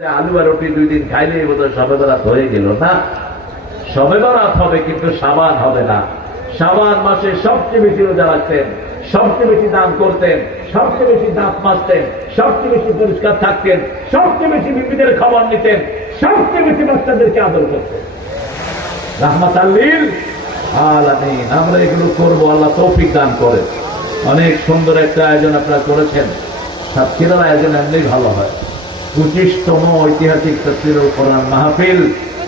আলু আর রুটি 2 দিন খাইলে বোধহয় শবে বরাত হয়ে গেল না। শবে বরাত হবে কিন্তু শাবান হবে না। শাবান মাসে সবচেয়ে বেশি রোজা রাখতেন, সবচেয়ে বেশি দান করতেন, সবচেয়ে বেশি দাঁত মাজতেন, সবচেয়ে বেশি পরিষ্কার থাকতেন, সবচেয়ে বেশি বিবিদের খবর নিতেন, সবচেয়ে বেশি বাচ্চাদেরকে আদর করতেন। রাহমাতাল লিল আলামিন। আমরা এগুলো করবো, আল্লাহ তৌফিক দান করেন। অনেক সুন্দর একটা আয়োজন আপনারা করেছেন। সাতক্ষীরার আয়োজন এমনি ভালো হয়। 25তম ঐতিহাসিক তাফসীরুল কোরআন মাহফিল।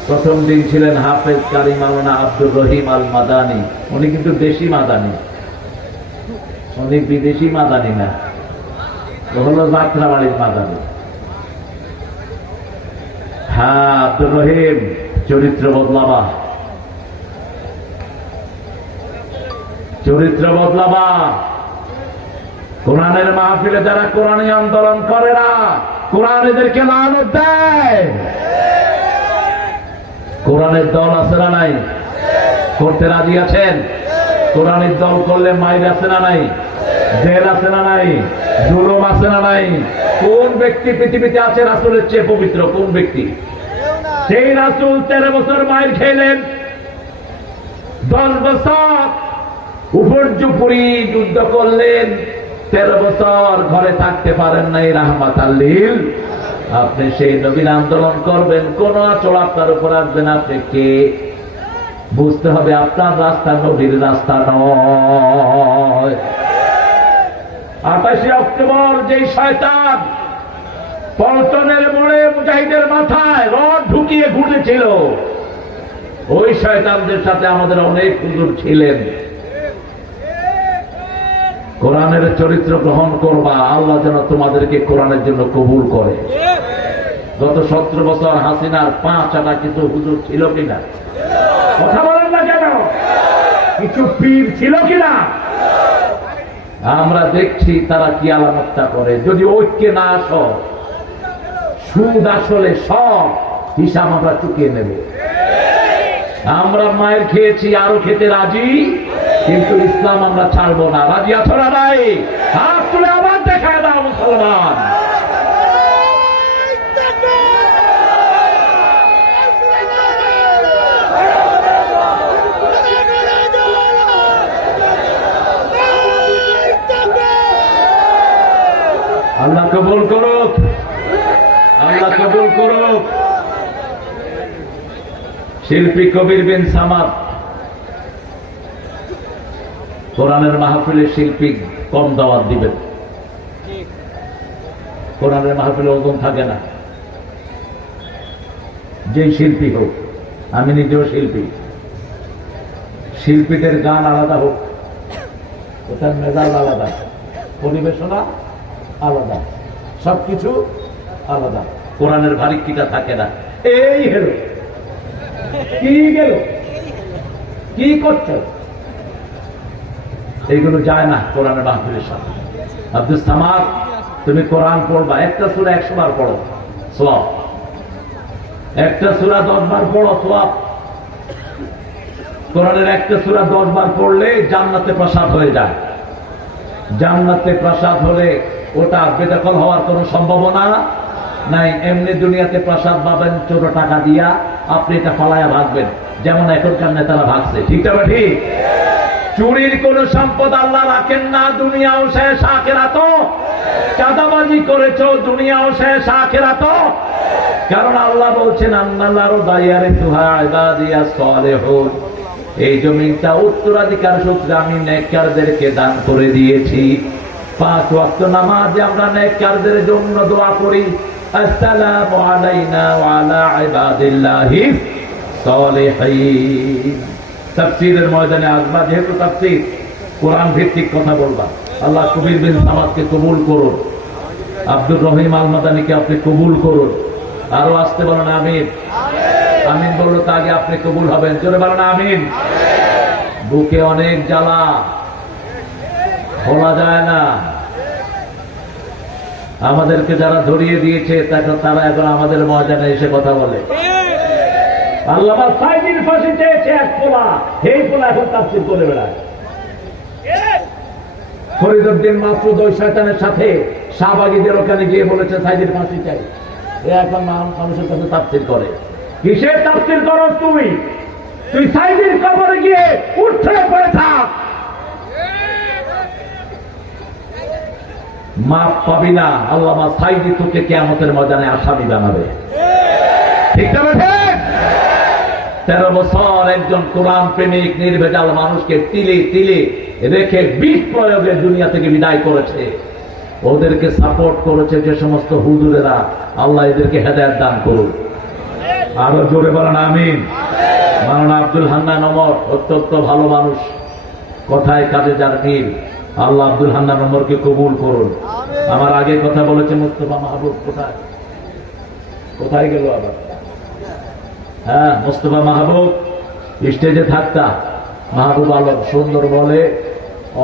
প্রথম দিন ছিলেন হাফেজ কারি মাওলানা আব্দুর রহিম আল মাদানী। উনি কিন্তু দেশি মাদানী, উনি বিদেশি মাদানী না, হলো যাত্রাবাড়ির মাদানী। হ্যাঁ, আব্দুর রহিম চরিত্র বদলাবা, চরিত্র বদলাবা। কোরআনের মাহফিলে যারা কোরআনী আন্দোলন করে না, কোরআন এদেরকে লানত দেয়। কোরআনের দল আছে না নাই? করতে রাজি আছেন? কোরআনের দল করলে মাইর আছে না নাই? জেল আছে না নাই? জুলুম আছে না নাই? কোন ব্যক্তি পৃথিবীতে আছে রাসূলের চেয়ে পবিত্র? কোন ব্যক্তি? সেই রাসূল 13 বছর মাইর খেলেন, 10 বছর উপর্যুপুরি যুদ্ধ করলেন, 13 বছর ঘরে থাকতে পারেন নাই। রাহমাতাল লিল। আপনি সেই নবীর আন্দোলন করবেন, কোন আঁচড় আপনার উপর আসবে না। আপনি কে? বুঝতে হবে আপনার রাস্তা নবীর রাস্তা নয়। 28 অক্টোবর যেই শয়তান পল্টনের মোড়ে মুজাহিদের মাথায় রড ঢুকিয়ে ঘুরেছিল, ওই শয়তানদের সাথে আমাদের অনেক হুজুর ছিলেন। কোরআনের চরিত্র গ্রহণ করবা, আল্লাহ যেন তোমাদেরকে কোরআনের জন্য কবুল করে। গত 17 বছর হাসিনার 5 আনা কিছু হুজুর ছিল কিনা? কথা বলেন না কেন? কিছু পীর ছিল কিনা? আমরা দেখছি তারা কি আলামতটা করে। যদি ঐক্যে না আস, সুদ আসলে সব হিসাব আমরা চুকিয়ে নেব। আমরা মায়ের খেয়েছি, আরো খেতে রাজি, কিন্তু ইসলাম আমরা ছাড়বো না। রাজি আছো না নাই? হাত তুলে আবার দেখায় দাও মুসলমান। আল্লাহ কবুল করুক, আল্লাহ কবুল করুক। শিল্পী কবির বিন সামাদ কোরআনের মাহফিলে শিল্পী কম দাওয়াত দিবেন। কোরআনের মাহফিলে ওজন থাকে না। যেই শিল্পী হোক, আমি নিজেও শিল্পী, শিল্পীদের গান আলাদা হোক, ওটার মেজাজ আলাদা, পরিবেশনা আলাদা, সবকিছু আলাদা। কোরআনের ভারিক্কিটা থাকে না। এই হেলো কি গেল, কি করছো, এইগুলো যায় না কোরআনের মাহফিলের সাথে। আব্দুল সামাদ, তুমি কোরআন পড়বা, একটা সূরা 100 বার পড়ো, সওয়াব। একটা সূরা 10 বার পড়ো, সওয়াব। কোরআনের একটা সূরা 10 বার পড়লে জান্নাতে প্রসাদ হয়ে যায়। জান্নাতে প্রসাদ হলে ওটা বেদখল হওয়ার কোনো সম্ভাবনা নাই। এমনি দুনিয়াতে প্রসাদ পাবেন 14 টাকা দিয়া, আপনি এটা ফালায়া ভাগবেন, যেমন এখনকার নেতারা ভাগছে। ঠিক আছে? ঠিক। চুরির কোন সম্পদ আল্লাহ রাখেন না, দুনিয়াও শেষ আখিরাতও। চাঁদাবাজি করেছো, দুনিয়াও শেষ আখিরাতও। কারণ আল্লাহ বলছেন আন্নাল্লাহু দাইয়ারিতুহা ইবাদিয়াস সালিহুন, এই জমিটা উত্তরাধিকার সূত্রে আমি নেককারদেরকে দান করে দিয়েছি। 5 ওয়াক্ত নামাজে আমরা নেককারদের জন্য দোয়া করি, আসসালামু আলাইনা ওয়া আলা ইবাদিল্লাহিস সালিহিন। তাফসীরের ময়দানে আসবা, যেহেতু তাফসীর কোরআন ভিত্তিক কথা বলবা। আল্লাহ কবির বিন সামাদকে কবুল করুন, আব্দুর রহিম আল মাদানীকে আপনি কবুল করুন। আরো আসতে বলেন আমিন। আমিন বললো তো আগে আপনি কবুল হবেন। জোরে বলেন আমিন। বুকে অনেক জ্বালা, বলা যায় না। আমাদেরকে যারা ধরিয়ে দিয়েছে তারা এখন আমাদের ময়দানে এসে কথা বলে। আল্লামা সাইদির ফাঁসি চেয়েছে এক পোলা, এই পোলা এখন তাফসীর করে বেড়ায়। ফরিদউদ্দিন মাসউদ ওই শয়তানের সাথে শাহবাগীদের ওখানে গিয়ে বলেছে সাইদির ফাঁসি চাই। এ এখন মানুষের কাছে তাফসীর করে। কিসের তাফসীর করো তুই? তুই সাইদির কবরে গিয়ে উঠে পড়ে থাক, মাপ পাবি না। আল্লামা সাইদি তোকে কিয়ামতের ময়দানে আসামি বানাবে। ঠিক না ঠিক? 13 বছর একজন কোরআন প্রেমিক নির্ভেজাল মানুষকে তিলে তিলে রেখে বিষ প্রয়োগে দুনিয়া থেকে বিদায় করেছে। ওদেরকে সাপোর্ট করেছে যে সমস্ত হুজুরেরা, আল্লাহ এদেরকে হেদায়েত দান করুন। আরো জোরে বলেন আমিন। মাওলানা আব্দুল হান্নান ওমর অত্যন্ত ভালো মানুষ, কথায় কাজে যার মিল। আল্লাহ আব্দুল হান্নান ওমরকে কবুল করুন। আমার আগে কথা বলেছে মুস্তফা মাহবুব, কোথায় কোথায় গেল আবার? হ্যাঁ, মুস্তফা মাহবুব স্টেজে থাকতা। মাহবুব আলম সুন্দর বলে,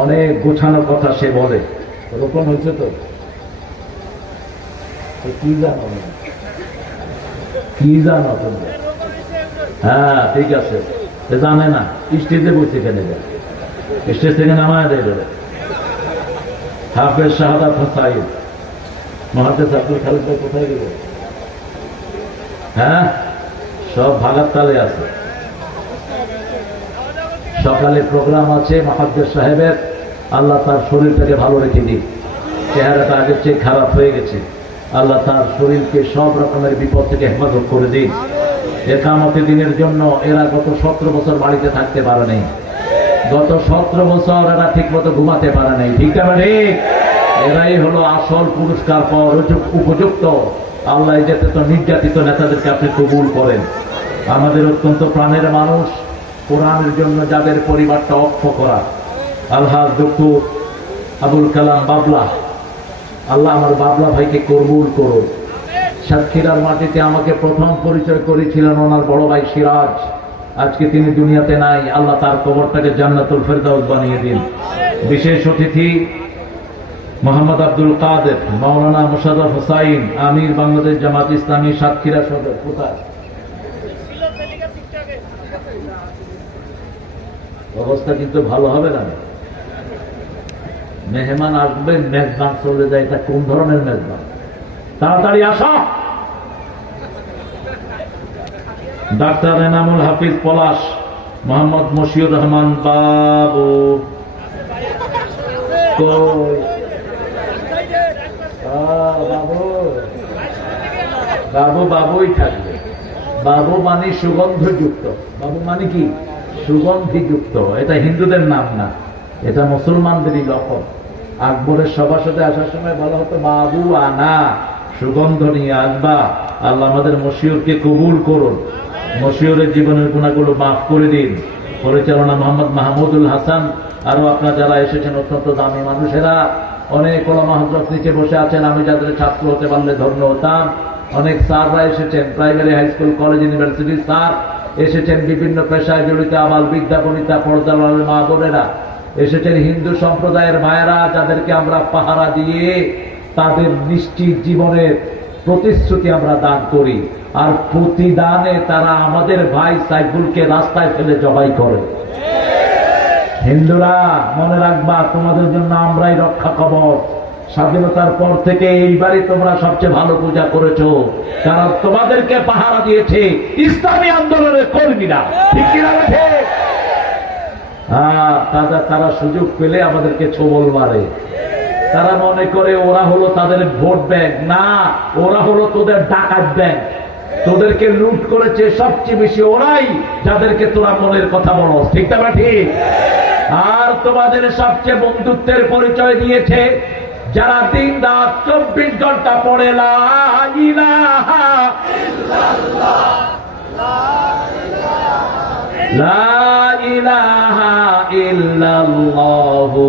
অনেক গোছানো কথা সে বলে। রোপণ হয়েছে তো কি জানো, কি জানো তোমরা? হ্যাঁ ঠিক আছে, জানে না। স্টেজে বসে কেন যায়, স্টেজ থেকে নামায় দেয় বলে। হাফেজ শাহাদাত হোসাইন, মহাদেশ আব্দুল খালিদ ভাই কোথায় গেল? হ্যাঁ, সব ভাগার তালে আছে। সকালে প্রোগ্রাম আছে মহাদেশ সাহেবের, আল্লাহ তার শরীরটাকে ভালো রেখে দিন। চেহারাটা আগের চেয়ে খারাপ হয়ে গেছে, আল্লাহ তার শরীরকে সব রকমের বিপদ থেকে হেফাজত করে দিন। একামতে দিনের জন্য এরা গত 17 বছর বাড়িতে থাকতে পারে নাই, গত 17 বছর এরা ঠিক মতো ঘুমাতে পারে নাই। ঠিক আছে, এরাই হলো আসল পুরস্কার পাওয়ার উপযুক্ত। আল্লাহ যেতে তো নির্যাতিত নেতাদেরকে আপনি কবুল করেন। আমাদের অত্যন্ত প্রাণের মানুষ, কোরআনের জন্য যাদের পরিবারটা অক্ষ করা, আলহাজ ডক্টর আবুল কালাম বাবলা, আল্লাহ আমার বাবলা ভাইকে কবুল করুন। সাতক্ষীরার মাটিতে আমাকে প্রথম পরিচয় করেছিলেন ওনার বড় ভাই সিরাজ। আজকে তিনি দুনিয়াতে নাই, আল্লাহ তার কবরটাকে জান্নাতুল ফেরদাউস বানিয়ে দিন। বিশেষ অতিথি মোহাম্মদ আব্দুল কাদের, মাওলানা মুশাররফ হোসাইন, আমির বাংলাদেশ জামাত ইসলামী সাতক্ষীরা সদর। কোথায় অবস্থা কিন্তু ভালো হবে না। মেহমান আসবে, মেজবান চলে যায়, এটা কোন ধরনের মেজবান? তাড়াতাড়ি আসো। ডাক্তার এনামুল হাফিজ পলাশ, মোহাম্মদ মশিউর রহমান বাবু বাবু বাবুই থাকবে। বাবু মানে সুগন্ধযুক্ত। বাবু মানে কি? সুগন্ধিযুক্ত। এটা হিন্দুদের নাম না, এটা মুসলমানদেরই লক্ষণ। আকবরের সভাসদে আসার সময় বলা হতো বাবু আনা, সুগন্ধ নিয়ে আসবা। আল্লাহ আমাদের মশিউরকে কবুল করুন, মশিউরের জীবনের গুণাগুলো মাফ করে দিন। পরিচালনা মোহাম্মদ মাহমুদুল হাসান। আরো আপনারা যারা এসেছেন অত্যন্ত দামি মানুষেরা, অনেক ওলামা হযরত নিচে বসে আছেন, আমি যাদের ছাত্র হতে পারলে ধন্য হতাম। অনেক স্যাররা এসেছেন, প্রাইমারি, হাই স্কুল, কলেজ, ইউনিভার্সিটির স্যার এসেছেন, বিভিন্ন পেশায় জড়িত আবাল বৃদ্ধা বনিতা পর্দার মা বোনেরা এসেছেন, হিন্দু সম্প্রদায়ের ভাইয়েরা যাদেরকে আমরা পাহারা দিয়ে তাদের নিশ্চিত জীবনের প্রতিশ্রুতি আমরা দান করি, আর প্রতিদানে তারা আমাদের ভাই সাইফুলকে রাস্তায় ফেলে জবাই করে। হিন্দুরা মনে রাখবা, তোমাদের জন্য আমরাই রক্ষা কবচ। স্বাধীনতার পর থেকে এইবারই তোমরা সবচেয়ে ভালো পূজা করেছো, কারণ তোমাদেরকে পাহারা দিয়েছে ইসলামী আন্দোলনের কর্মীরা। ঠিক কিনা? তারা সুযোগ পেলে আমাদেরকে ছোবল মারে। তারা মনে করে ওরা হলো তাদের ভোট ব্যাংক। না, ওরা হলো তোদের ডাকাত ব্যাংক। তোদেরকে লুট করেছে সবচেয়ে বেশি ওরাই, যাদেরকে তোরা মনের কথা বলো। ঠিক না? ঠিক। আর তোমাদের সবচেয়ে বন্ধুত্বের পরিচয় দিয়েছে যারা দিন রাত 24 ঘন্টা পড়ে লা ইলাহা ইল্লাল্লাহ, লা ইলাহা ইল্লাল্লাহু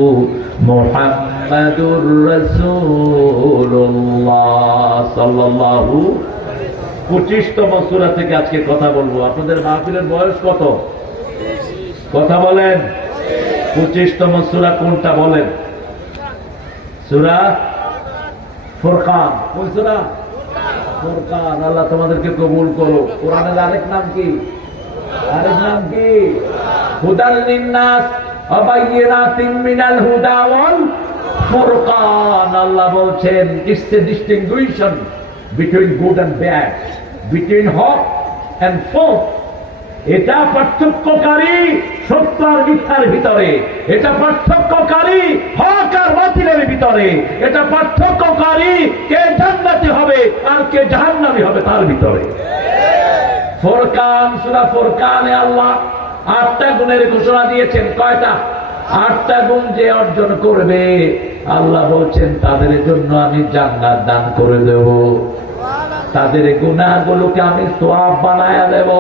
মুহাম্মাদুর রাসূলুল্লাহ সাল্লাল্লাহু। 25তম সূরা থেকে আজকে কথা বলবো। আপনাদের মাহফিলের বয়স কত? কথা বলেন। 25তম সূরা কোনটা বলেন? সূরা ফুরকান। কোন সূরা? ফুরকান। আল্লাহ তোমাদেরকে কবুল করো। কোরআনের আরেক নাম কি? আরেক নাম কি? হুদাল লিন্নাস ওয়া বাইয়িনাতিন মিনাল হুদা ওয়াল ফুরকান। আল্লাহ বলছেন it's a distinction between good and bad, between হক অ্যান্ড ফলস। এটা পার্থক্যকারী সত্য আর মিথ্যার ভিতরে, এটা পার্থক্যকারী হক আর বাতিলের ভিতরে, এটা পার্থক্যকারী কে জান্নাতি হবে আর কে জাহান্নামী হবে তার ভিতরে। ফুরকান, সূরা ফুরকানে আল্লাহ 8টা গুণের ঘোষণা দিয়েছেন। কয়টা? 8টা গুণ যে অর্জন করবে আল্লাহ বলছেন তাদের জন্য আমি জান্নাত দান করে দেব, তাদের গুনাহগুলোকে আমি সওয়াব বানায়া দেব।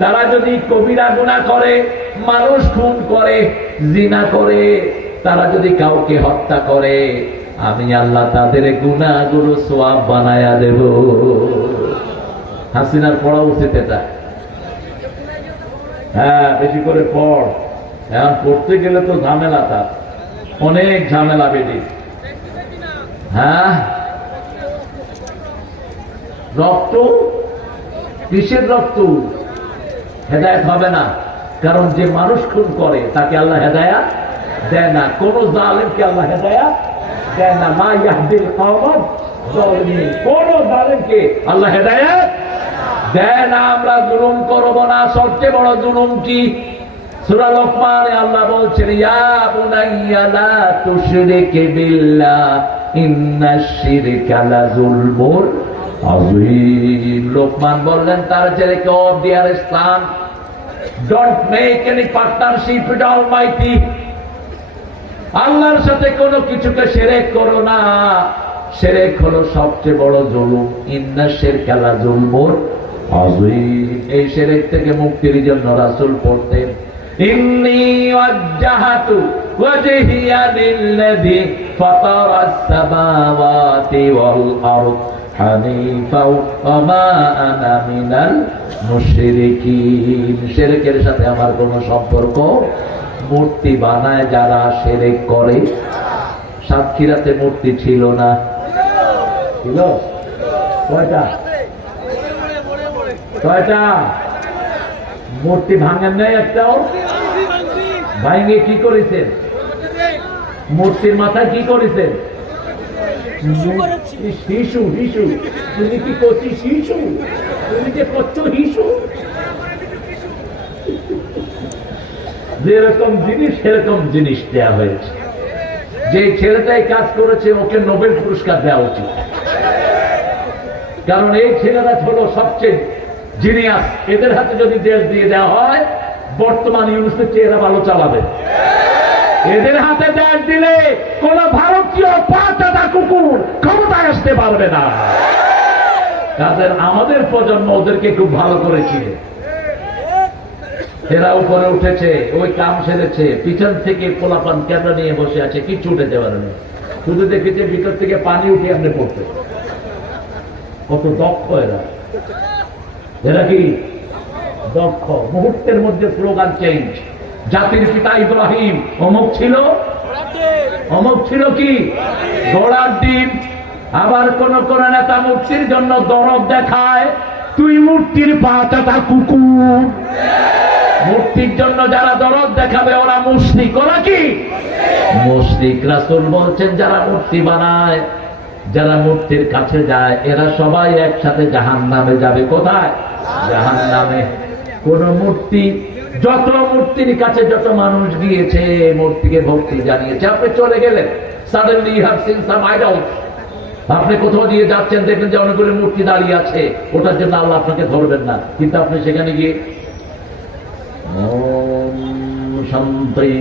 তারা যদি কবিরা গুনাহ করে, মানুষ খুন করে, জিনা করে, তারা যদি কাউকে হত্যা করে, আমি আল্লাহ তাদের গুনাহগুলো সওয়াব বানায়া দেব। হাসিনার পড়া উচিত এটা। হ্যাঁ, বেশি করে পড়। এখন পড়তে গেলে তো ঝামেলা, তার অনেক ঝামেলা বেশি। হ্যাঁ, রক্ত কিসের রক্ত? হেদায়েত হবে না, কারণ যে মানুষ খুন করে তাকে আল্লাহ হেদায়েত দেয় না। কোন জালেমকে আল্লাহ হেদায়েত দেয় না। মা ইয়াহদিল কওমাজ যালিমিন, কোন জালেমকে আল্লাহ হেদায়েত দেয় না। আমরা জুলুম করব না। সবচেয়ে বড় জুলুম কি? সূরা লোকমানে আল্লাহ বলছেন, ইয়া বুনাইয়া লা তুশরিক বিল্লাহ ইন্নাশ শিরকা লাযুলমুন আযীম। লোকমান বললেন তার ছেলেকে, O dear son, don't make any partnership with almighty. আল্লাহর সাথে কোনো কিছুকে শিরক করো না। শিরক হলো সবচেয়ে বড় জুলুম। ইন্নাশ শিরকা লাযুলমুন আযীম। এই শিরক থেকে মুক্তির জন্য রাসূল পড়তেন, ইন্নী ওয়াজ্জাহাতু ওয়াজহিয়া লিল্লাযী ফাতারাস সামাওয়াতি ওয়াল আরদ হানিফা ওয়া মা আনা মিনাল মুশরিকিন। শিরকের সাথে আমার কোনো সম্পর্ক। মূর্তি বানায় যারা শিরক করে। সাতক্ষীরাতে মূর্তি ছিল না? ছিল? কয়টা? কয়টা? মূর্তি ভাঙেন নাই একটাও? ভাঙে কি করেছেন? মূর্তির মাথায় কি করেছেন? শিশু। শিশু? তুমি কি করছি শিশু? তুমি যে করছো শিশু? যেরকম জিনিস সেরকম জিনিস দেওয়া হয়েছে। যে ছেলেটাই কাজ করেছে ওকে নোবেল পুরস্কার দেওয়া উচিত, কারণ এই ছেলেটা হলো সবচেয়ে জিনিয়াস। এদের হাতে যদি দেশ দিয়ে দেওয়া হয়, বর্তমান ইউনিসেফ চেহারা ভালো চালাবে। এদের হাতে দেশ দিলে কোন ভারতীয় পাঁচটা কুকুর ক্ষমতায় আসতে পারবে না। তাদের আমাদের প্রজন্ম ওদেরকে খুব ভালো করেছিল। এরা উপরে উঠেছে, ওই কাম সেরেছে, পিছন থেকে পোলাপান ক্যামেরা নিয়ে বসে আছে, কিছু উঠেতে পারেনি। শুধু দেখেছে ভিতর থেকে পানি উঠে আপনি পড়তে। কত দক্ষ এরা! এরা কি দক্ষ! মুহূর্তের মধ্যে স্লোগান চেঞ্জ। জাতির পিতা ইব্রাহিম অমুক ছিল, অমুক ছিল কি ঘোড়ার ডিম। আবার কোন কোন নেতা মূর্তির জন্য দরদ দেখায়, তুই মূর্তির পাটা কুকুর। মূর্তির জন্য যারা দরদ দেখাবে ওরা মুশরিক। ওরা কি মুশরিক? রাসূল বলছেন যারা মূর্তি বানায়, যারা মূর্তির কাছে যায়, এরা সবাই একসাথে জাহান্নামে যাবে। কোথায়? জাহান্নামে। কোন মূর্তি, যত মূর্তির কাছে যত মানুষ গিয়েছে, মূর্তিকে ভক্তি জানিয়েছে, আপনি চলে গেলেন, suddenly you have seen some idols. আপনি কোথাও দিয়ে যাচ্ছেন, দেখবেন যে অনেকগুলো মূর্তি দাঁড়িয়ে আছে, ওটার জন্য আল্লাহ আপনাকে ধরবেন না, কিন্তু আপনি সেখানে গিয়ে ওম শান্তি,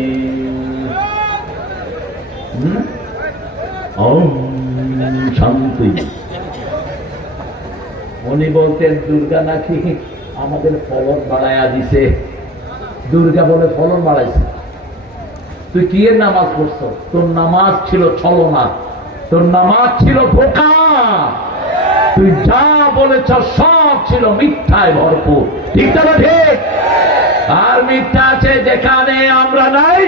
ওম শান্তি। উনি বলতেন দুর্গা নাকি আমাদের ফলন বাড়াইয়া দিছে। দুর্গা বলে ফলন বাড়াইছে। তুই কি এর নামাজ পড়ছ? তোর নামাজ ছিল ছলনা, তোর নামাজ ছিল ধোঁকা। তুই যা বলেছ সব ছিল মিথ্যায় ভরপুর। ঠিক না? ঠিক। আর মিথ্যা আছে যেখানে আমরা নাই,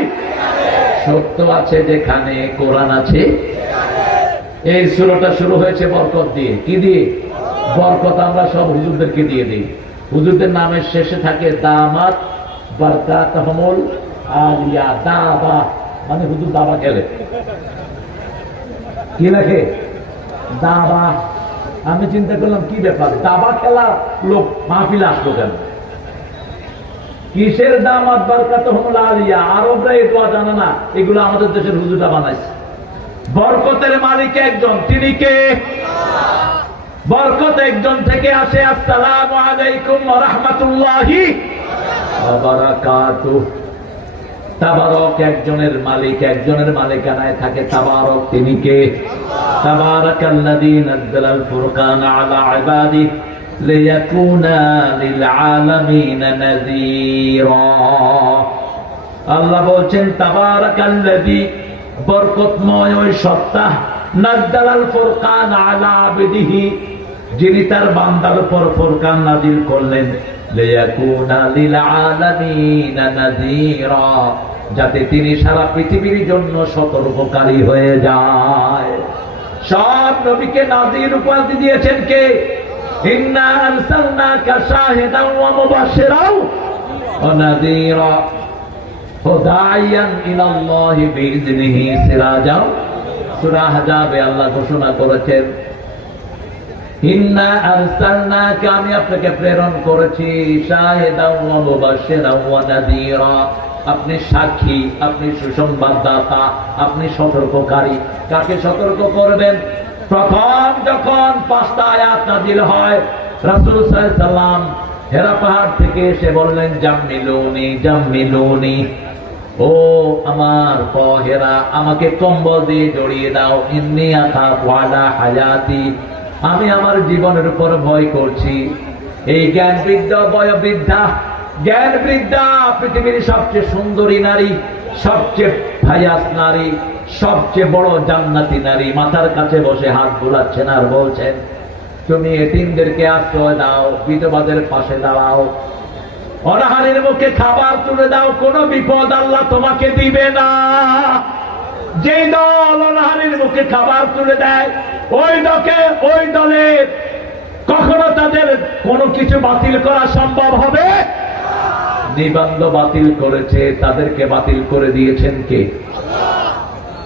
সত্য আছে যেখানে কোরআন আছে। এই সূরাটা শুরু হয়েছে বরকত দিয়ে। কি দিয়ে? বরকত আমরা সব হুজুরদেরকে দিয়ে দিই। হুজুরদের নামের শেষে থাকে দামাত বারকাতহুমুল আলিয়া। দাবা মানে হুজুর দাবা খেলে। কি লেখে? দাবা। আমি চিন্তা করলাম কি ব্যাপার, দাবা খেলা লোক মাহফিলে আসলো কেন? কিসের দামাত বারকাতুহুল আলিয়া? আরবরা এই দোয়া জানে না, এগুলো আমাদের দেশের হুজুরা বানাইছে। বরকতের মালিক একজন, তিনি কে? বরকত একজন থেকে আসে, আসসালামু আলাইকুম ওয়া রাহমাতুল্লাহি ওয়া বারাকাতুহু। তাবারক একজনের মালিক, একজনের মালিকানায় থাকে তাবারক, তিনি কে? তাবারাকাল্লাযী নাযালাল ফুরকানা আলা ইবাদিহি লিয়াকুনা লিল আলামিনা নাযীরা। আল্লাহ বলছেন তাবারাকাল্লাযী, বরকতময় ওই সত্তা, নাযালাল ফুরকান আলা আবদিহি, যিনি তার বান্দার উপর ফুরকান নাযিল করলেন, লিয়াকুনা লিল আলামিনা নাযীরা, যাতে তিনি সারা পৃথিবীর জন্য সতর্ককারী হয়ে যায়। সব নবীকে নাযীর উপাধি দিয়েছেন কে? ইন্না আরসালনাকা শাহিদান ওয়া মুবাশশিরান ওয়া নাযীরা হুদাইয়ান ইলাল্লাহি বিইযনিহি সিরাজান। সূরা আহজাবে আল্লাহ ঘোষণা করেছেন, ইন্না আরসালনাকা, আমি আপনাকে প্রেরণ করেছি, শাহিদান ওয়া মুবাশশিরান ওয়া নাযীরা, আপনি সাক্ষী, আপনি সুসংবাদদাতা, আপনি সতর্ককারী। কাকে সতর্ক করবেন? প্রথম যখন 5টা আয়াত নাযিল হয়, রাসূল সাল্লাল্লাহু আলাইহি সাল্লাম হেরা পাহাড় থেকে এসে বললেন, জাম্মিলুনি জাম্মিলুনি, ও আমার পহেরা, আমাকে কম্বল দিয়ে জড়িয়ে দাও, ইন্নী আখাফু আলা হায়াতি, আমি আমার জীবনের উপর ভয় করছি। এই জ্ঞান বৃদ্ধা, বয়োবৃদ্ধা, জ্ঞান বৃদ্ধা, পৃথিবীর সবচেয়ে সুন্দরী নারী, সবচেয়ে ভায়াস নারী, সবচেয়ে বড় জান্নাতি নারী, মাথার কাছে বসে হাত বুলাচ্ছেন আর বলছেন, তুমি এতিমদেরকে আশ্রয় দাও, বিধবাদের পাশে দাঁড়াও, অনাহারের মুখে খাবার তুলে দাও, কোনো বিপদ আল্লাহ তোমাকে দিবে না। যেই দল অনাহারের মুখে খাবার তুলে দেয়, ওই দলের কখনো তাদের কোনো কিছু বাতিল করা সম্ভব হবে? নিবন্ধ বাতিল করেছে, তাদেরকে বাতিল করে দিয়েছেন কে?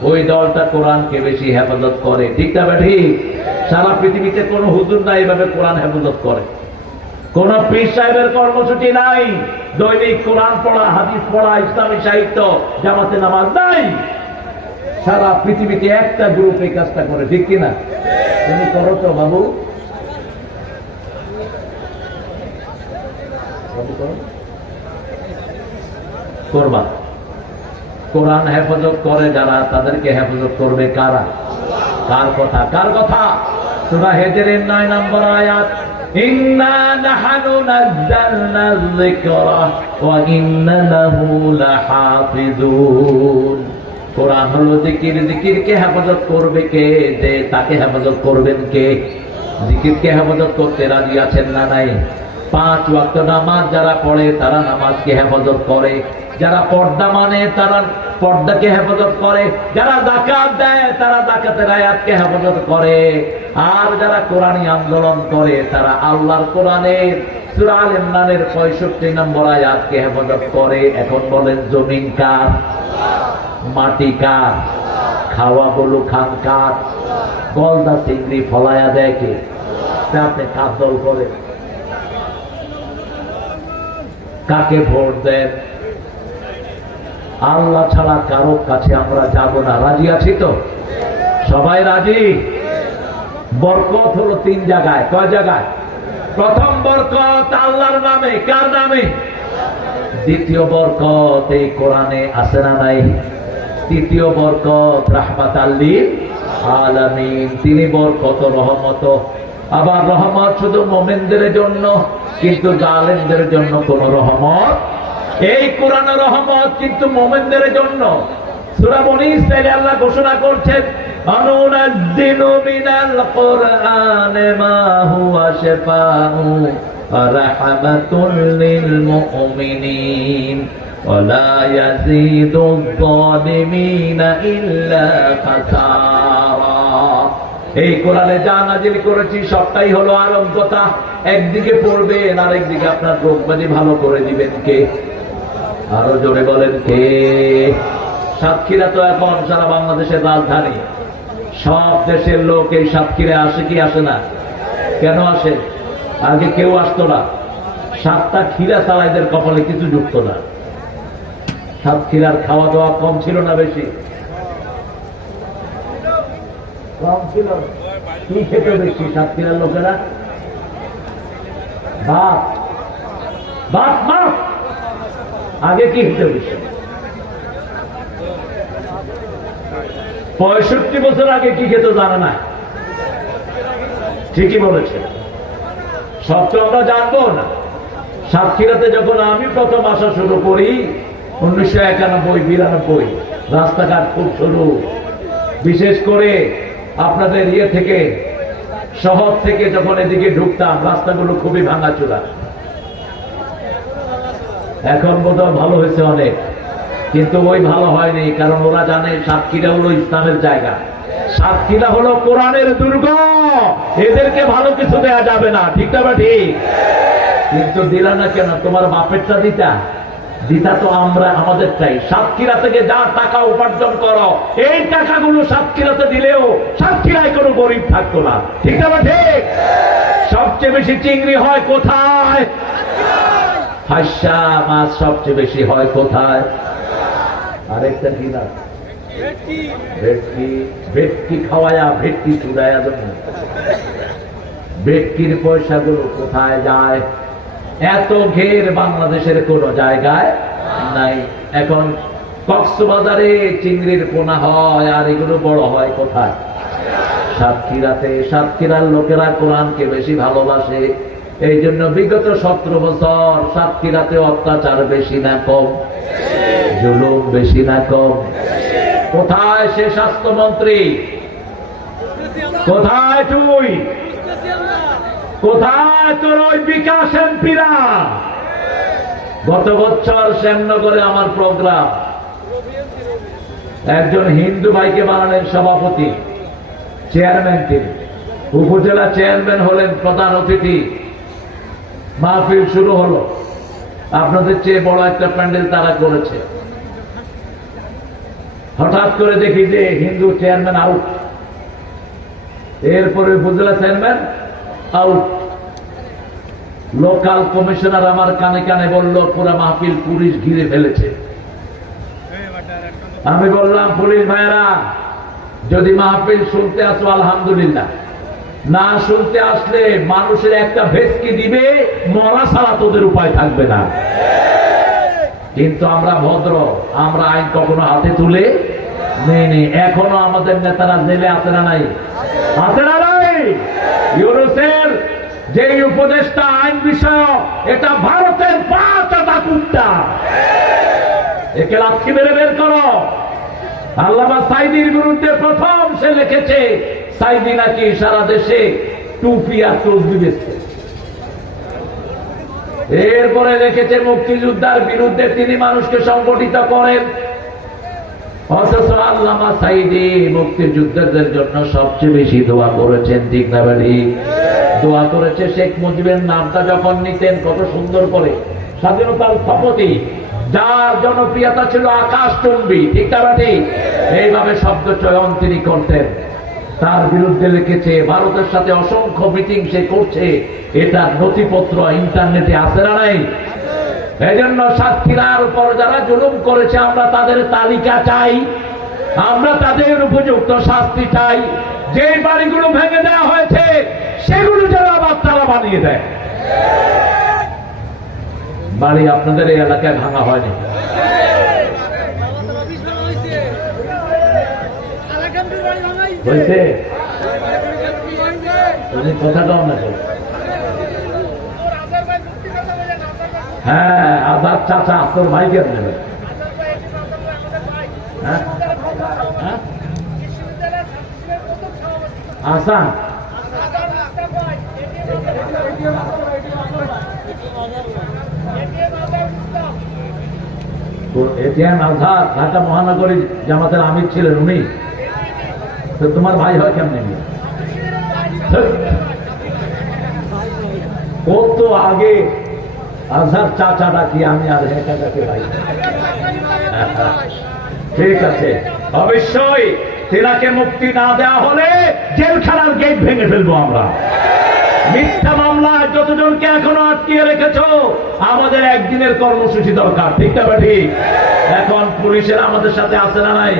ওই দলটা কোরআনকে বেশি হেফাজত করে, ঠিক না ঠিক? সারা পৃথিবীতে কোন হুজুর না এইভাবে কোরআন হেফাজত করে, কোন পীর সাহেবের কর্মসূচি নাই, দৈনিক কোরআন পড়া, হাদিস পড়া, ইসলামী সাহিত্য, জামাতে নামাজ নাই। সারা পৃথিবীতে একটা গ্রুপ এই কাজটা করে, ঠিক কিনা? তুমি করো তো বাবু, করবা। কোরআন হেফাজত করে যারা, তাদেরকে হেফাজত করবে কারা? কার কথা? কার কথা? সূরা হিজরের 9 নম্বর আয়াত, ইন্না নাহনু নাযালনা যিকরা ওয়া ইন্না লাহু লাহাফিজুন। কোরআন হলো জিকির, জিকিরকে হেফাজত করবে কে? যে তাকে হেফাজত করবেন কে? জিকিরকে হেফাজত করতে রাজি আছেন না নাই? 5 ওয়াক্ত নামাজ যারা পড়ে তারা নামাজকে হেফাজত করে, যারা পর্দা মানে তারা পর্দাকে হেফাজত করে, যারা যাকাত দেয় তারা যাকাতের আয়াতকে হেফাজত করে, আর যারা কোরআনী আন্দোলন করে তারা আল্লাহর কোরআনের সূরা আল ইমরানের 65 নম্বর আয়াতকে হেফাজত করে। এখন বলেন, জমিন কার? মাটি কার? খাওয়া গরু খান কার? গলদা চিংড়ি ফলায়া দেয় কে? আপনি কার দল করেন? কাকে ভোট দেন? আল্লাহ ছাড়া কারো কাছে আমরা যাব না। রাজি আছি তো? সবাই রাজি? বরকত হলো 3 জায়গায়। কয় জায়গায়? প্রথম বরকত আল্লাহর নামে। কার নামে? দ্বিতীয় বরকত এই কোরআনে আছে না নাই? তৃতীয় বরকত রাহমাতাল লিল আলামিন, তিনি বরকত রহমত। আবার রহমত শুধু মুমিনদের জন্য, কিন্তু জালেমদের জন্য কোন রহমত। এই কোরআন রহমত কিন্তু মুমিনদের জন্য। সূরা বনী ইসরাঈলে আল্লাহ ঘোষণা করছেন, আনুনাজ্জিলু মিনাল কুরআনি মা হুয়া শিফাউ ওয়া রাহমাতুল লিল মুমিনিন ওয়া লা ইয়াজিদুয যালিমিনা ইল্লা খাসারা। এই কোরআনে যা নাজিল করেছি সবটাই হলো আরোগ্যতা। একদিকে পড়বেন আর একদিকে আপনার রোগবাজি ভালো করে দিবেন কে? আরো জোরে বলেন কে? সাতক্ষীরা তো এখন সারা বাংলাদেশের রাজধানী। সব দেশের লোক এই সাতক্ষীরা আসে কি আসে না? কেন আসেন? আগে কেউ আসতো না। 7টা ক্ষীরা সালাইদের কপালে কিছু ঢুকতো না। সাতক্ষীরার খাওয়া দাওয়া কম ছিল না বেশি? কম ছিল। কি খেতে বেশি সাতক্ষীরার লোকেরা? ভাত, ভাত, মাছ। আগে কি খেতে বেশি? 65 বছর আগে কি খেতে জানে না। ঠিকই বলেছে। সব তো আমরা জানবো না। সাতক্ষীরাতে যখন আমি প্রথম আসা শুরু করি 1991-92, রাস্তাঘাট খুব সরু। বিশেষ করে আপনাদের ইয়ে থেকে, শহর থেকে যখন এদিকে ঢুকতাম রাস্তাগুলো খুবই ভাঙাচোরা। এখন বোধহয় ভালো হয়েছে অনেক, কিন্তু ওই ভালো হয়নি, কারণ ওরা জানে সাতক্ষীরা হলো ইসলামের জায়গা, সাতক্ষীরা হলো কোরআনের দুর্গ, এদেরকে ভালো কিছু দেয়া যাবে না। ঠিক না বা ঠিক? কিন্তু দিলা না কেন? তোমার বাপেরটা দিতা, দিতা তো আমরা আমাদেরটাই। সাতক্ষীরা থেকে যা টাকা উপার্জন করো, এই টাকাগুলো সাতক্ষীরাতে দিলেও সাতক্ষীরায় কোনো গরিব থাকতো না। ঠিক না বা ঠিক? সবচেয়ে বেশি চিংড়ি হয় কোথায়? হাসা মাছ সবচেয়ে বেশি হয় কোথায়? আরেকটা কি না, ভেটকি। ভেটকি খাওয়ায়া, ভেটকি চুড়াইয়া দেবো। ভেটকির পয়সাগুলো কোথায় যায়? এত ঘের বাংলাদেশের কোন জায়গায় নাই। এখন কক্সবাজারে চিংড়ির পোনা হয়, আর এগুলো বড় হয় কোথায়? সাতক্ষীরাতে। সাতক্ষীরার লোকেরা কোরআনকে বেশি ভালোবাসে, এই জন্য বিগত 17 বছর সাতক্ষীরাতে অত্যাচার বেশি না কম? জুলুম বেশি না কম? কোথায় সে স্বাস্থ্যমন্ত্রী? কোথায় তুই? কোথায় তোর ওই বিকাশ এমপিরা? গত বছর শ্যামনগরে আমার প্রোগ্রাম, একজন হিন্দু ভাইকে বানালেন সভাপতি, চেয়ারম্যান তিনি, উপজেলা চেয়ারম্যান হলেন প্রধান অতিথি। মাহফিল শুরু হলো, আপনাদের চেয়ে বড় একটা প্যান্ডেল তারা করেছে। হঠাৎ করে দেখি যে হিন্দু চেয়ারম্যান আউট, এরপরে উপজেলা চেয়ারম্যান আউট। লোকাল কমিশনার আমার কানে কানে বলল পুরা মাহফিল পুলিশ ঘিরে ফেলেছে। আমি বললাম, পুলিশ ভাইয়েরা, যদি মাহফিল শুনতে আসো আলহামদুলিল্লাহ, না শুনতে আসলে মানুষের একটা ভেস্কি দিবে, মরা ছাড়া তোদের উপায় থাকবে না। কিন্তু আমরা ভদ্র, আমরা আইন কখনো হাতে তুলে নেই। এখনো আমাদের নেতারা জেলে আছে না নাই? আছে না নাই? ইউনুসের যে উপদেষ্টা আইন বিষয়ক, এটা ভারতের 5টা কুত্তা, একে লাথি মেরে বের করো। আল্লামা সাঈদীর বিরুদ্ধে প্রথম সে লিখেছে, সাঈদী নাকি সারা দেশে টুপি আর তসবিহ বেচছে। এরপরে লিখেছে মুক্তিযোদ্ধার বিরুদ্ধে তিনি মানুষকে সংগঠিত করেন। অথচ আল্লামা সাঈদী মুক্তিযোদ্ধাদের জন্য সবচেয়ে বেশি দোয়া করেছেন। ঠিক না বাড়ি? দোয়া করেছে শেখ মুজিবের নামটা যখন নিতেন কত সুন্দর করে, স্বাধীনতার স্থপতি, যার জনপ্রিয়তা ছিল আকাশচুম্বী। ঠিক না বাড়ি? এইভাবে শব্দ চয়ন তিনি করতেন। তার বিরুদ্ধে লিখেছে, ভারতের সাথে অসংখ্য মিটিং সে করছে, এটা নথিপত্র ইন্টারনেটে আছে না নাই? এই জন্য সাতক্ষীরার উপর যারা জুলুম করেছে আমরা তাদের তালিকা চাই, আমরা তাদের উপযুক্ত শাস্তি চাই। যে বাড়িগুলো ভেঙে দেওয়া হয়েছে সেগুলো যেন আবার তারা বানিয়ে দেয়। বাড়ি আপনাদের এই এলাকায় ভাঙা হয়নি? হয়েছে? তুমি কথাটাও না। হ্যাঁ, আজাদ চাচা তোর ভাইকে নেবে। আসান এটিএম আজহার ঢাকা মহানগরী জামাতের আমির ছিলেন উনি, তো তোমার ভাই হয় কেমন? কত আগে আজহার চাচা ডাকি আমি, আর হেঁটা ডাকি ভাই। ঠিক আছে, অবশ্যই তেনাকে মুক্তি না দেওয়া হলে জেলখানার গেট ভেঙে ফেলবো আমরা। মিথ্যা মামলায় যতজনকে এখনো আটকিয়ে রেখেছো, আমাদের একদিনের কর্মসূচি দরকার, ঠিক না ঠিক? এখন পুলিশের আমাদের সাথে আছে না নাই?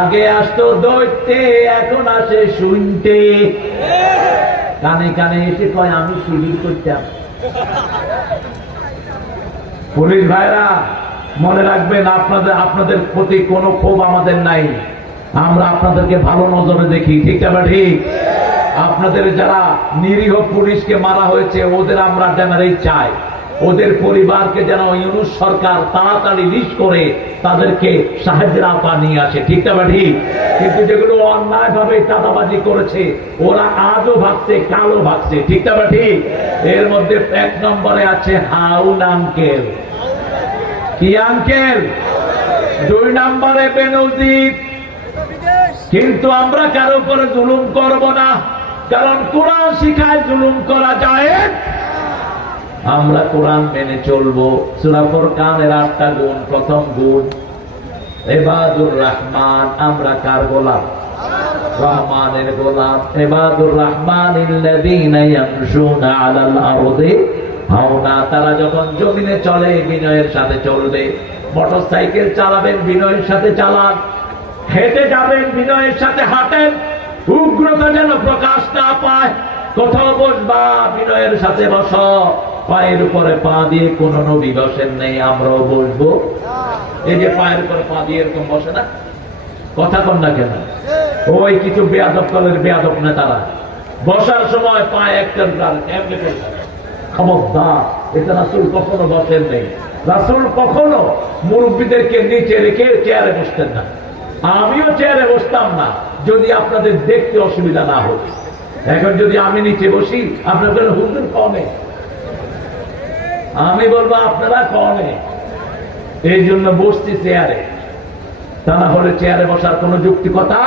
আগে আসতো দৈত্যে, এখন আসে শুনতে, কানে কানে এসে কয় আমি শিবির করতাম। পুলিশ ভাইরা মনে রাখবেন, আপনাদের প্রতি কোনো ক্ষোভ আমাদের নাই, আমরা আপনাদেরকে ভালো নজরে দেখি, ঠিক না ঠিক? আপনাদের যারা নিরীহ পুলিশকে মারা হয়েছে ওদের আমরা জানারেই চাই, ওদের পরিবারকে যেন ইউনূস সরকার তাড়াতাড়ি লিস্ট করে তাদেরকে সাহায্যের আওতা নিয়ে আসে, ঠিক না ঠিক? কিন্তু যেগুলো অন্যায় ভাবে চাঁদাবাজি করেছে ওরা আজও ভাগছে, কালো ভাগছে, ঠিক না ঠিক? এর মধ্যে 1 নম্বরে আছে হাউল আঙ্কেল। কি আঙ্কেল? 2 নম্বরে বেনজির। কিন্তু আমরা কারো উপরে জুলুম করব না, কারণ কোরআন শিখায় জুলুম করা যায়। আমরা কোরআন মেনে চলবো। সূরা ফুরকানের 8টা গুণ। প্রথম গুণ ইবাদুর রহমান। আমরা কার গোলাম? রহমানের গোলাম। ইবাদুর রহমানিল্লাযীনা ইয়ামশুনা আলাল আরদি হাওনা। তারা যখন জমিনে চলে বিনয়ের সাথে চলবে। মোটরসাইকেল চালাবেন বিনয়ের সাথে চালান, হেঁটে যাবেন বিনয়ের সাথে হাঁটেন, উগ্রতা যেন প্রকাশ না পায়। কোথাও বসবা বিনয়ের সাথে বস, পায়ের উপরে পা দিয়ে কোন নবী বসেন নেই, আমরাও বসবো। এই যে পায়ের উপরে পা দিয়ে এরকম বসে না, কথা কন না কেন? ওই কিছু বেয়াদব দলের বেয়াদব নেতারা বসার সময় পায়ে একটা এমনি করছে। খবরদার, এটা রাসূল কখনো বসেন নেই। রাসূল কখনো মুরব্বীদেরকে নিচে রেখে চেয়ারে বসতেন না। আমিও চেয়ারে বসতাম না যদি আপনাদের দেখতে অসুবিধা না হতো। এখন যদি আমি নিচে বসি আপনার বলেন হুজুর কমে, আমি বলবো আপনারা কমে। এই জন্য বসছি চেয়ারে, তা না হলে চেয়ারে বসার কোন যুক্তিকতা?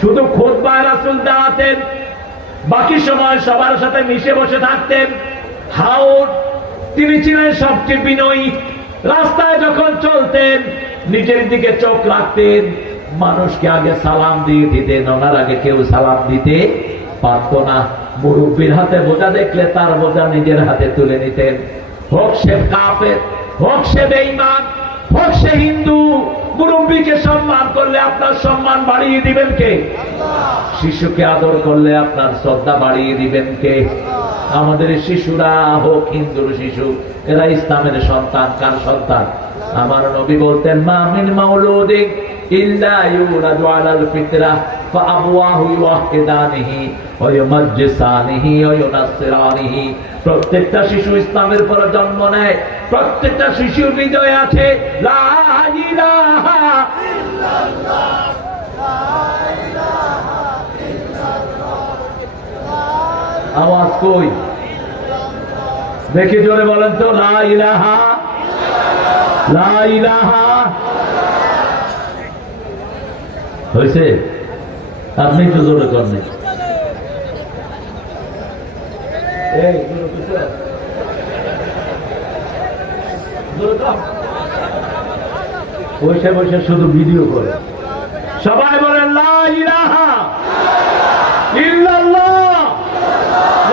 শুধু খুতবায় রাসূল দাঁড়াতেন, বাকি সময় সবার সাথে মিশে বসে থাকতেন। হাউদ, তিনি ছিলেন সবচেয়ে বিনয়ী। রাস্তায় যখন চলতেন নিজের দিকে চোখ রাখতেন, মানুষকে আগে সালাম দিয়ে দিতেন, ওনার আগে কেউ সালাম দিতে পারত না। মুরব্বীর হাতে বোঝা দেখলে তার বোঝা নিজের হাতে তুলে নিতেন। হোক সে কাফের, হোক সে বেঈমান, হোক সে হিন্দু, মুরব্বীকে সম্মান করলে আপনার সম্মান বাড়িয়ে দিবেন কে? শিশুকে আদর করলে আপনার শ্রদ্ধা বাড়িয়ে দিবেন কে? আমাদের শিশুরা হোক হিন্দুর শিশু, এরা ইসলামের সন্তান। কার সন্তান? আমার নবী বলতেন, মা মিন মাউলুদিন ইল্লা ইউলাদু আলাল ফিতরাহ ফাআবওয়াহু ইউওয়াহিদানিহি ওয়া ইউমাজ্জিসানিহি ওয়া ইউনাসসিরানিহি। প্রত্যেকটা শিশু ইসলামের পর জন্ম নেয়, প্রত্যেকটা শিশুর হৃদয়ে আছে লা ইলাহা ইল্লাল্লাহ, লা ইলাহা ইল্লাল্লাহ। আওয়াজ কই? দেখি জোরে বলেন তো, লা ইলাহা, লা ইলাহা। হয়েছে? আপনি তো জোরে করেন। বসে বসে শুধু ভিডিও করে। সবাই বলেন লা ইলাহা ইল্লাল্লাহ,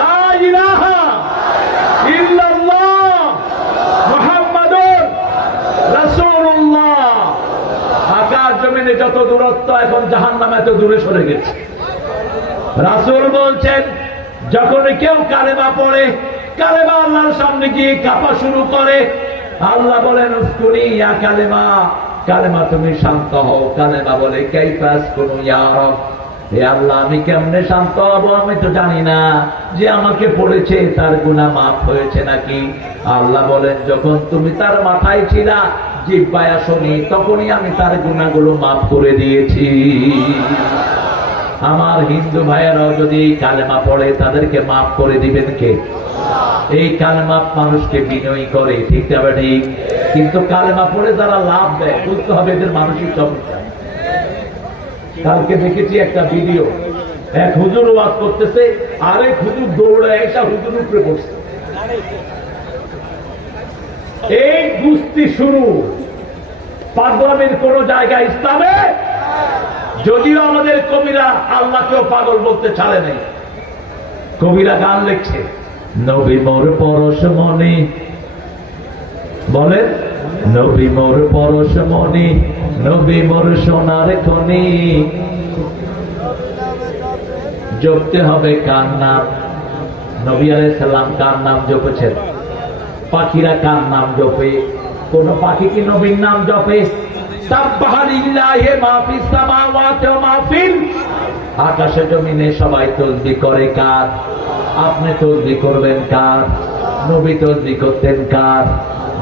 লা ইলাহা ইল্লাল্লাহ মুহাম্মাদুর রাসূলুল্লাহ। আকাশ জমিনে যত দূরত্ব, এখন জাহান্নাম এত দূরে সরে গেছে। রাসূল বলছেন, যখন কেউ কালেমা পড়ে, কালেমা আল্লাহর সামনে গিয়ে কাঁপা শুরু করে, আল্লাহ বলেন উসকুনি ইয়া কালেমা, কালেমা তুমি শান্ত হও। কালেমা বলে কাইফা আসকুনু ইয়া রব, হে আল্লাহ আমি কেমনে শান্ত হব? আমি তো জানি না যে আমাকে পড়েছে তার গুনাহ মাফ হয়েছে নাকি। আল্লাহ বলেন, যখন তুমি তার মাথায় ছিলা, জিহ্বায় আসনি, তখনই আমি তার গুনাহগুলো মাফ করে দিয়েছি। আমার হিন্দু ভাইয়েরাও যদি এই কালেমা পড়ে, তাদেরকে মাফ করে দিবেন কে? এই কালেমা মানুষকে বিনয়ী করে, ঠিক না ঠিক? কিন্তু কালেমা পড়ে যারা লাভ দেয়, বুঝতে হবে এদের মানসিক সমস্যা। কালকে দেখেছি একটা ভিডিও, এক হুজুর ওয়াজ করতেছে, আরেক হুজুর দৌড়ে এসে হুজুর উপরে পড়ছে। এই কুস্তি শুরু পাগলামির কোন জায়গায় ইসলামে? যদিও আমাদের কবিরা আল্লাহকেও পাগল বলতে ছাড়ে নাই, কবিরা গান লিখছে, নবী মোর পরশমণি, বলেন নবী মোর পরশমণি, নবী মোর সোনার খনি, জপতে হবে কার নাম? নবী আলাইহিস সালাম কার নাম জপেছেন? পাখিরা কার নাম জপে? কোন পাখি কি নবীর নাম জপে? সাব্বাহা লিল্লাহি মা ফিস সামাওয়াতি ওয়া মা ফিল, আকাশে জমিনে সবাই তাসবিহ করে কার? আপনি তাসবিহ করবেন কার? নবী তাসবিহ করতেন কার?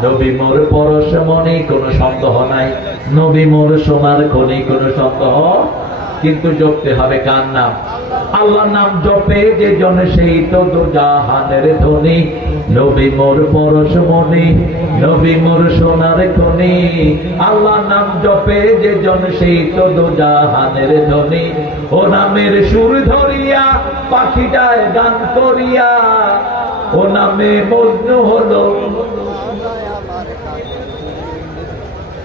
নবী মোর পরশমণি, কোনো সন্দেহ নাই। নবী মোর সোনার খনি, কোনো সন্দেহ। কিন্তু জপতে হবে কার নাম? আল্লাহর নাম জপে যে জন সেই তো জাহানের ধনী। নবী মোর পরশমণি, নবী মোর সোনার খনি, আল্লাহর নাম জপে যে জন সেই তো জাহানের ধনী। ও নামের সুর ধরিয়া পাখিটায় গান করিয়া, ও নামে মজনু হলো।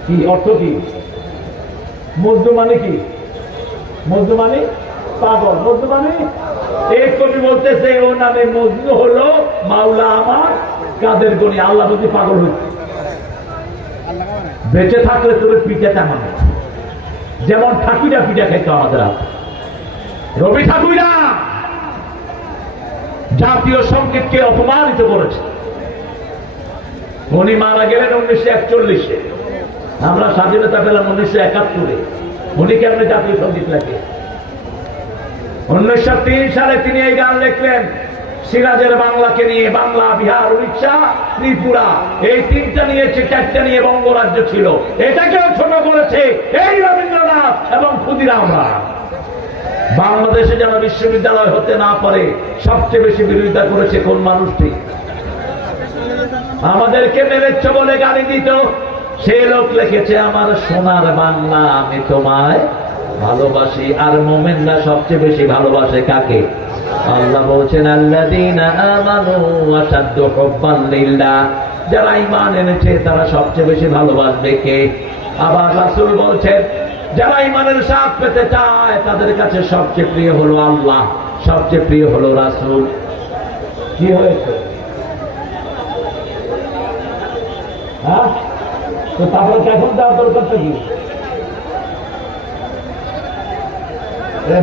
কি অর্থ? কি মজনু মানে? কি মজনু মানে? পাগল। মজনু মানে? এই কবি বলতেছে ও নামে মজনু হলো মাওলা আমার কাদের গনি। আল্লাহ বুঝি পাগল হয়েছে? বেঁচে থাকলে তোর পিঠে তেমন, যেমন ঠাকুরা পিঠা খাইতো আমাদের রবি ঠাকুরা জাতীয় সংগীতকে অপমানিত করেছে। উনি মারা গেলেন 1941-এ, আমরা স্বাধীনতা পেলাম 1971-এ। উনি কেমন জাতীয় সংগীত লেখে? 1903 সালে তিনি এই গান লিখলেন সিরাজের বাংলাকে নিয়ে। বাংলা, বিহার, উড়িষ্যা, ত্রিপুরা, এই তিনটা নিয়ে, চারটা নিয়ে বঙ্গরাজ্য ছিল। এটাকেও ছোট করেছে এই রবীন্দ্রনাথ এবং ক্ষুদিরামরা। বাংলাদেশে যেন বিশ্ববিদ্যালয় হতে না পারে সবচেয়ে বেশি বিরোধিতা করেছে কোন মানুষটি? আমাদেরকে মেরেছ বলে গালি দিত সে লোক লিখেছে আমার সোনার বাংলা আমি তোমায় ভালোবাসি। আর মুমিনরা সবচেয়ে বেশি ভালোবাসে কাকে? আল্লাহ বলছেন আল্লাযীনা আমানু আশাদ্দু হুব্বান লিল্লাহ, যারা ঈমান এনেছে তারা সবচেয়ে বেশি ভালোবাসবে কে? আবার রাসূল বলছেন যারা ঈমানের স্বাদ পেতে চায় তাদের কাছে সবচেয়ে প্রিয় হলো আল্লাহ, সবচেয়ে প্রিয় হলো রাসূল। কি হয়েছে? হ্যাঁ, তো তারপর এখন দেওয়া দরকারটা কি?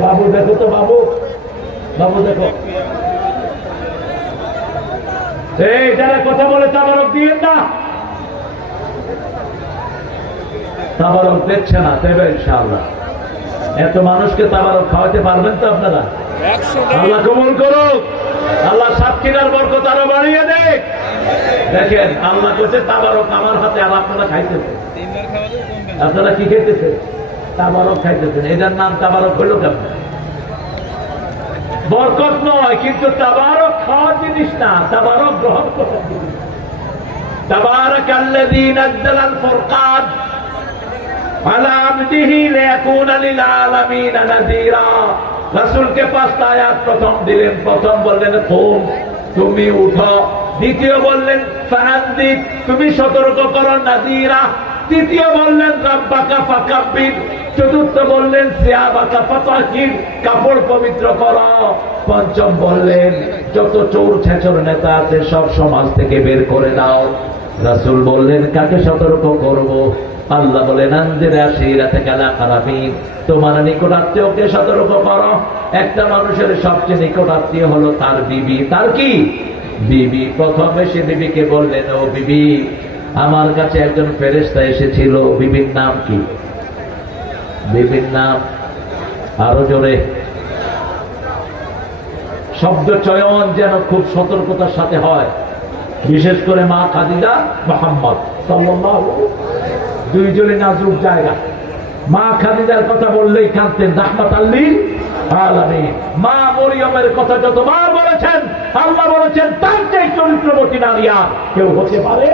বাবু দেখো তো, বাবু, বাবু দেখো, এই যারা কথা বলে তাবারক দিয়েন না। তাবারক দিচ্ছে না, দেবে ইনশাআল্লাহ। এত মানুষকে তাবারক খাওয়াতে পারবেন তো আপনারা? আল্লাহ কবুল করুক, আল্লাহ সাতক্ষীরার বরকত আরো বাড়িয়ে দেখ। দেখেন আল্লাহ কাছে তাবারক আমার হাতে, আর আপনারা খাইতেছেন। আপনারা কি খেতেছেন? তাবারক খাইতেছেন। এটার নাম তাবারক হইল কেমন? বরকত নয়, কিন্তু তাবারক খাওয়ার জিনিস না, তাবারক গ্রহণ করার জিনিস। তাবারাকাল্লাযী নাযালাল ফুরকান আলা আবদিহি লিয়াকুনা লিল আলামিনা নাযীরা। রাসূলকে 5টা আয়াত প্রথম দিলেন। প্রথম বললেন তুমি উঠো, দ্বিতীয় বললেন ফাআনদির, তুমি সতর্ক করো, নাযীরা। তৃতীয় বললেন রাব্বাকা ফাকাব্বির, চতুর্থ বললেন সিয়াবাকা ফাতাহির, কাপড় পবিত্র করো। পঞ্চম বললেন যত চোর ছেচর নেতা আছে সব সমাজ থেকে বের করে দাও। রাসূল বললেন কাকে সতর্ক করব? আল্লাহ বলেন আনজির আশিরাতাকাল আকরাবিন, তোমার নিকট আত্মীয়কে সতর্ক করো। একটা মানুষের সবচেয়ে নিকট আত্মীয় হলো তার বিবি। তার কি? বিবি। প্রথমে সে বিবিকে বললেন ও বিবি, আমার কাছে একজন ফেরেশতা এসেছিল। বিবির নাম কি? বিবির নাম আরো জোরে। শব্দ চয়ন যেন খুব সতর্কতার সাথে হয়, বিশেষ করে মা খাদিজা, মুহাম্মদ সাল্লাল্লাহু, দুইজনে নাজুক জায়গা। মা খাদিজার কথা বললেই কাঁদতেন, রাহমাতাল লিল আলামিন। মা মরিয়মের কথা যতবার বলেছেন আল্লাহ বলেছেন তার চেয়ে চরিত্রবতী নারী আর কেউ হতে পারে?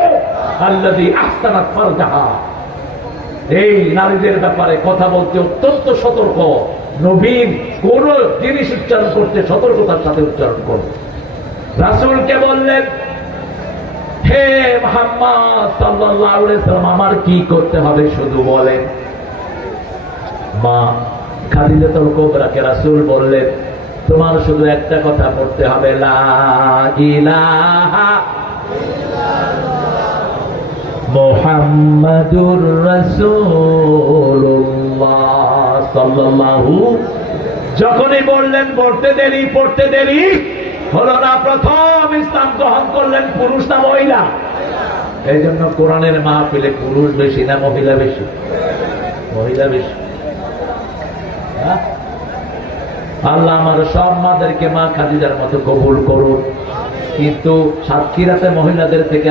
আল্লাযী আহসানাত ফারজাহা। এই নারীদের ব্যাপারে কথা বলতে অত্যন্ত সতর্ক। নবীন কোন জিনিস উচ্চারণ করতে সতর্কতার সাথে উচ্চারণ করবে। রাসূলকে বললেন হে মুহাম্মদ সাল্লাল্লাহু আলাইহি ওয়াসাল্লাম, আমার কি করতে হবে শুধু বলেন। মা খাদিজাতুল কুবরাকে রাসূল বললেন তোমার শুধু একটা কথা পড়তে হবে, লা ইলাহা মুহাম্মাদুর রাসূলুল্লাহ সাল্লাল্লাহু। যখনই বললেন পড়তে দেরি হলো না। প্রথম ইসলাম গ্রহণ করলেন পুরুষ না মহিলা? এই জন্য কোরআনের মাহফিলে পুরুষ বেশি না মহিলা বেশি? মহিলা বেশি। আল্লাহ আমার সব মাদেরকে মা খাদিজার মতো কবুল করুন। কিন্তু সাতক্ষীরাতে মহিলাদের থেকে